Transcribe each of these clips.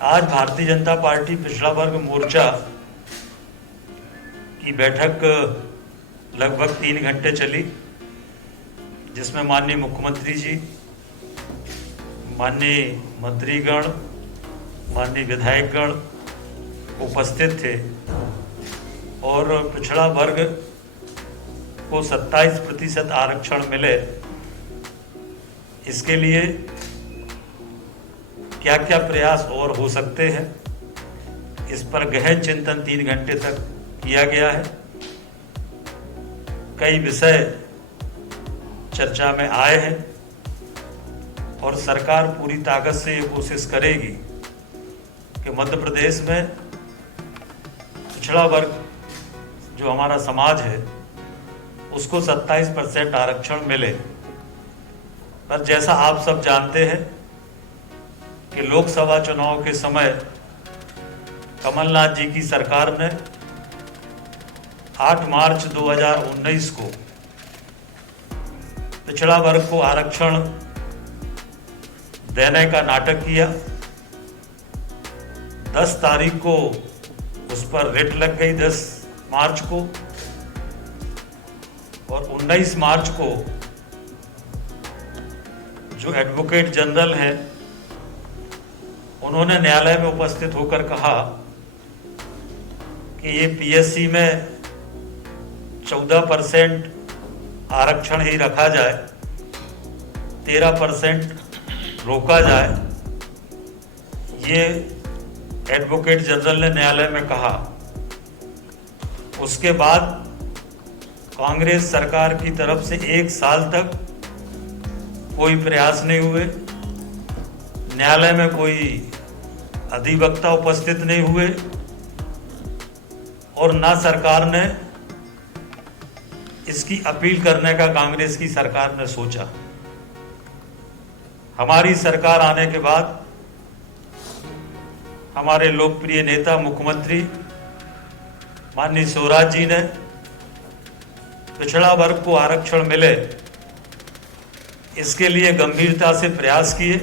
आज भारतीय जनता पार्टी पिछड़ा वर्ग मोर्चा की बैठक लगभग 3 घंटे चली, जिसमें माननीय मुख्यमंत्री जी, माननीय मंत्रीगण, माननीय विधायकगण उपस्थित थे और पिछड़ा वर्ग को 27% आरक्षण मिले, इसके लिए क्या क्या प्रयास और हो सकते हैं, इस पर गहन चिंतन 3 घंटे तक किया गया है। कई विषय चर्चा में आए हैं और सरकार पूरी ताकत से ये कोशिश करेगी कि मध्य प्रदेश में पिछड़ा वर्ग जो हमारा समाज है उसको 27% आरक्षण मिले। पर जैसा आप सब जानते हैं कि लोकसभा चुनाव के समय कमलनाथ जी की सरकार ने 8 मार्च 2019 को पिछड़ा वर्ग को आरक्षण देने का नाटक किया। 10 तारीख को उस पर रिट लग गई, 10 मार्च को, और 19 मार्च को जो एडवोकेट जनरल हैं उन्होंने न्यायालय में उपस्थित होकर कहा कि ये पीएससी में 14% आरक्षण ही रखा जाए, 13% रोका जाए। ये एडवोकेट जनरल ने न्यायालय में कहा। उसके बाद कांग्रेस सरकार की तरफ से 1 साल तक कोई प्रयास नहीं हुए, न्यायालय में कोई अधिवक्ता उपस्थित नहीं हुए और ना सरकार ने इसकी अपील करने का कांग्रेस की सरकार ने सोचा। हमारी सरकार आने के बाद हमारे लोकप्रिय नेता मुख्यमंत्री माननीय शिवराज जी ने पिछड़ा वर्ग को आरक्षण मिले, इसके लिए गंभीरता से प्रयास किए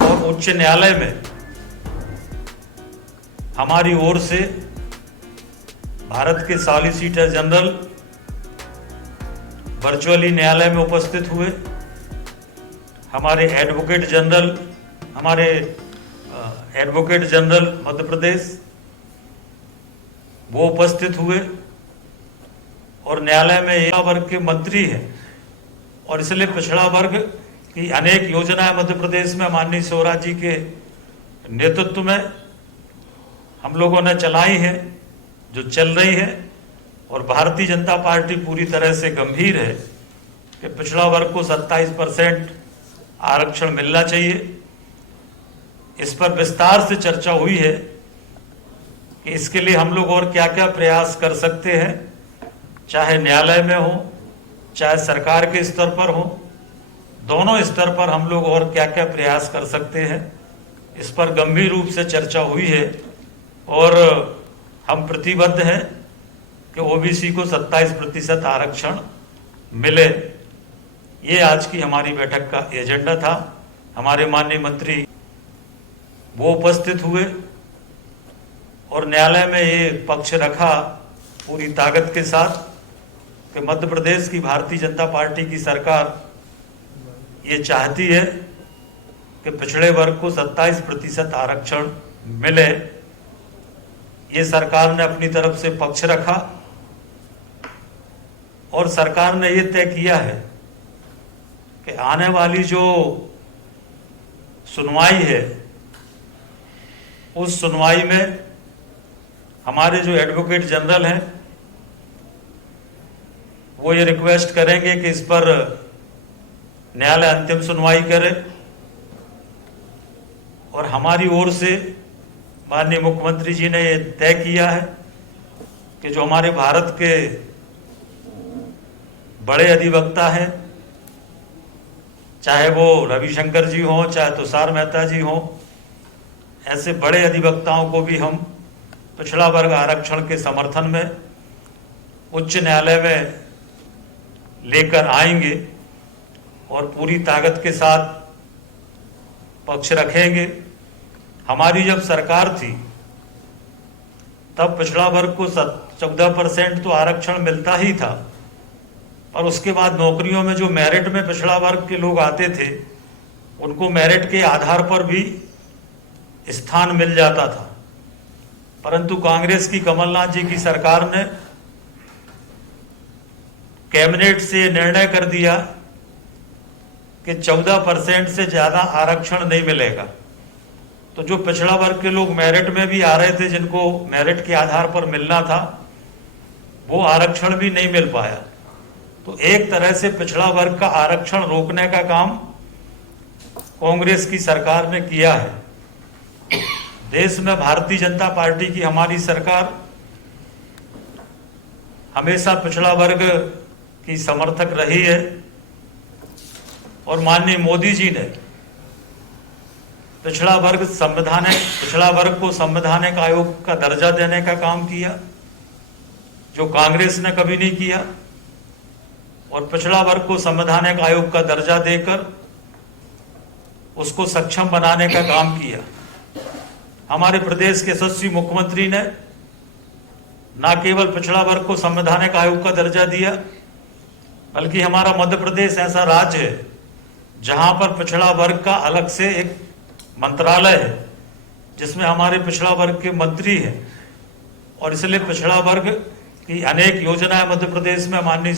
और उच्च न्यायालय में हमारी ओर से भारत के सॉलिसिटर जनरल वर्चुअली न्यायालय में उपस्थित हुए। हमारे एडवोकेट जनरल मध्य प्रदेश वो उपस्थित हुए और न्यायालय में पिछड़ा वर्ग के मंत्री हैं और इसलिए पिछड़ा वर्ग की अनेक योजनाएं मध्य प्रदेश में माननीय शिवराज जी के नेतृत्व में हम लोगों ने चलाई है, जो चल रही है। और भारतीय जनता पार्टी पूरी तरह से गंभीर है कि पिछड़ा वर्ग को 27% आरक्षण मिलना चाहिए। इस पर विस्तार से चर्चा हुई है कि इसके लिए हम लोग और क्या क्या प्रयास कर सकते हैं, चाहे न्यायालय में हो, चाहे सरकार के स्तर पर हो, दोनों स्तर पर हम लोग और क्या क्या प्रयास कर सकते हैं। इस पर गंभीर रूप से चर्चा हुई है और हम प्रतिबद्ध हैं कि ओबीसी को 27% आरक्षण मिले। ये आज की हमारी बैठक का एजेंडा था। हमारे माननीय मंत्री वो उपस्थित हुए और न्यायालय में ये पक्ष रखा पूरी ताकत के साथ कि मध्य प्रदेश की भारतीय जनता पार्टी की सरकार ये चाहती है कि पिछड़े वर्ग को 27% आरक्षण मिले। ये सरकार ने अपनी तरफ से पक्ष रखा और सरकार ने ये तय किया है कि आने वाली जो सुनवाई है उस सुनवाई में हमारे जो एडवोकेट जनरल हैं वो ये रिक्वेस्ट करेंगे कि इस पर न्यायालय अंतिम सुनवाई करे और हमारी ओर से माननीय मुख्यमंत्री जी ने ये तय किया है कि जो हमारे भारत के बड़े अधिवक्ता हैं, चाहे वो रविशंकर जी हों, चाहे तुषार मेहता जी हों, ऐसे बड़े अधिवक्ताओं को भी हम पिछड़ा वर्ग आरक्षण के समर्थन में उच्च न्यायालय में लेकर आएंगे और पूरी ताकत के साथ पक्ष रखेंगे। हमारी जब सरकार थी तब पिछड़ा वर्ग को 14% तो आरक्षण मिलता ही था, और उसके बाद नौकरियों में जो मेरिट में पिछड़ा वर्ग के लोग आते थे उनको मेरिट के आधार पर भी स्थान मिल जाता था। परंतु कांग्रेस की कमलनाथ जी की सरकार ने कैबिनेट से निर्णय कर दिया कि 14% से ज्यादा आरक्षण नहीं मिलेगा। तो जो पिछड़ा वर्ग के लोग मेरिट में भी आ रहे थे, जिनको मेरिट के आधार पर मिलना था, वो आरक्षण भी नहीं मिल पाया। तो एक तरह से पिछड़ा वर्ग का आरक्षण रोकने का काम कांग्रेस की सरकार ने किया है। देश में भारतीय जनता पार्टी की हमारी सरकार हमेशा पिछड़ा वर्ग की समर्थक रही है, और माननीय मोदी जी ने पिछड़ा वर्ग को संवैधानिक आयोग का दर्जा देने का काम किया, जो कांग्रेस ने कभी नहीं किया, और पिछड़ा वर्ग को संवैधानिक आयोग का दर्जा देकर उसको सक्षम बनाने का काम किया। हमारे प्रदेश के यशस्वी मुख्यमंत्री ने न केवल पिछड़ा वर्ग को संवैधानिक आयोग का दर्जा दिया, बल्कि हमारा मध्य प्रदेश ऐसा राज्य है जहां पर पिछड़ा वर्ग का अलग से एक मंत्रालय है, जिसमें हमारे पिछड़ा वर्ग के मंत्री हैं, और इसलिए पिछड़ा वर्ग की अनेक योजनाएं मध्य प्रदेश में माननीय